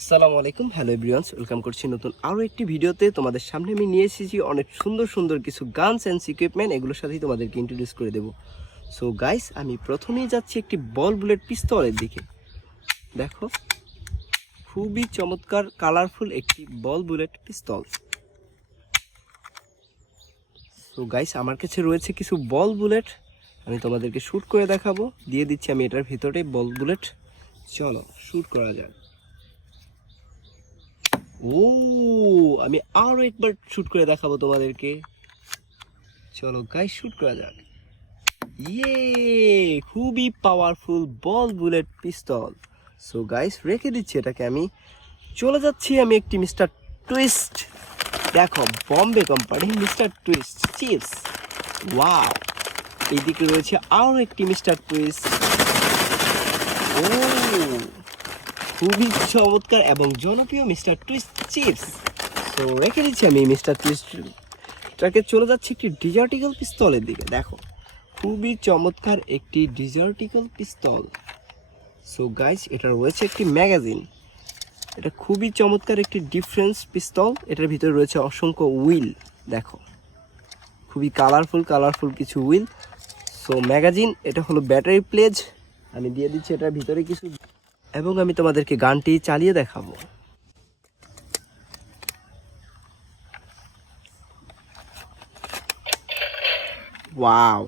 আসসালামু আলাইকুম, hello everyone's, welcome করছি নতুন আরও একটি ভিডিওতে। তোমাদের সামনে আমি নিয়ে এসেছি অনেক সুন্দর সুন্দর কিছু গানস অ্যান্ড ইকুইপমেন্ট, এগুলোর সাথেই তোমাদেরকে ইন্ট্রোডিউস করে দেবো। সো গাইস, আমি প্রথমেই যাচ্ছি একটি বল বুলেট পিস্তলের দিকে। দেখো, খুবই চমৎকার কালারফুল একটি বল বুলেট পিস্তল। সো গাইস, আমার কাছে রয়েছে কিছু বল বুলেট, আমি তোমাদেরকে শ্যুট করে দেখাবো। দিয়ে দিচ্ছি আমি এটার ভিতরে বল বুলেট। চলো শ্যুট করা যাক। ও, আমি আরো একবার শুট করে দেখাবো তোমাদেরকে। চলো গাইস, শুট করা যাক। ইয়ে, খুবই পাওয়ারফুল বল বুলেট পিস্তল। সো গাইস, রেখে দিচ্ছি এটাকে। আমি চলে যাচ্ছি আমি একটি মিস্টার টুইস্ট। দেখো, Bombay company mister twist chips. Wow, এইদিকে রয়েছে আরো একটি মিস্টার টুইস্ট। ও, খুবই চমৎকার এবং জনপ্রিয় মিস্টার টুইস্ট চিপস। তো রেখে দিচ্ছি আমি মিস্টার টুইস্টটাকে। চলে যাচ্ছি একটি ডিজার্টিক্যাল পিস্তলের দিকে। দেখো, খুবই চমৎকার একটি ডিজার্টিক্যাল পিস্তল। সো গাইস, এটা রয়েছে একটি ম্যাগাজিন। এটা খুবই চমৎকার একটি ডিফারেন্স পিস্তল। এটার ভিতরে রয়েছে অসংখ্য উইল। দেখো, খুবই কালারফুল কিছু উইল। সো ম্যাগাজিন, এটা হলো ব্যাটারি প্লেজ। আমি দিয়ে দিচ্ছি এটার ভিতরে কিছু, এবং আমি তোমাদেরকে গানটি চালিয়ে দেখাবো। ওয়াও,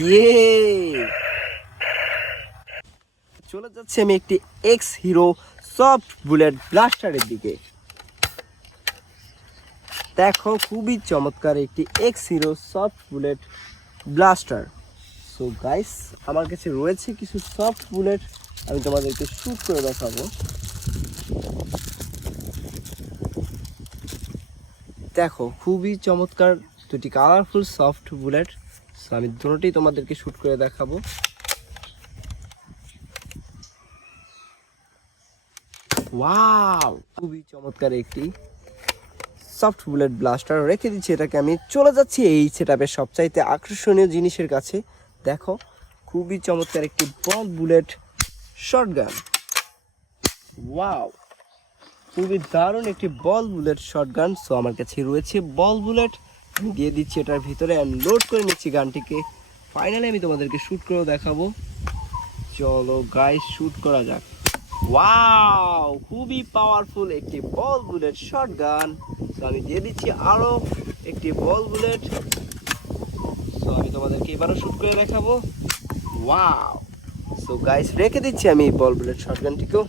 ইয়ে, চলে যাচ্ছে আমি একটি এক্স হিরো সফট বুলেট ব্লাস্টারের দিকে। দেখো, খুবই চমৎকার একটি x hero soft bullet blaster. So guys, আমার কাছে রয়েছে কিছু সফট বুলেট, আমি তোমাদেরকে শুট করে দেখাবো। দেখো, খুবই চমৎকার দুটি কালারফুল সফট বুলেট। সো আমি দুটোই তোমাদেরকে শুট করে দেখাবো। ওয়াও, খুবই চমৎকার একটি সফট বুলেট ব্লাস্টার। রেখে দিচ্ছি এটাকে। আমি চলে যাচ্ছি এই সেটআপের সবচাইতে আকর্ষণীয় জিনিসের কাছে। দেখো, খুবই চমৎকার একটি বল বুলেট শটগান। ওয়াও, খুবই দারুণ একটি বল বুলেট শটগান। সো আমার কাছে রয়েছে বল বুলেট, আমি দিয়ে দিচ্ছি এটার ভিতরে অ্যান্ড লোড করে নিচ্ছি গানটিকে। ফাইনালি আমি তোমাদেরকে শ্যুট করেও দেখাবো। চলো গাইস, শ্যুট করা যাক। ওয়াও, খুবই পাওয়ারফুল একটি বল বুলেট শটগান। সো আমি দিয়ে দিচ্ছি আরো একটি বল বুলেট। সো আমি তোমাদেরকে এবারও শুট করে দেখাবো। ওয়াও, সো গাইস, রেখে দিচ্ছি আমি বল বুলেট শটগানটিকেও।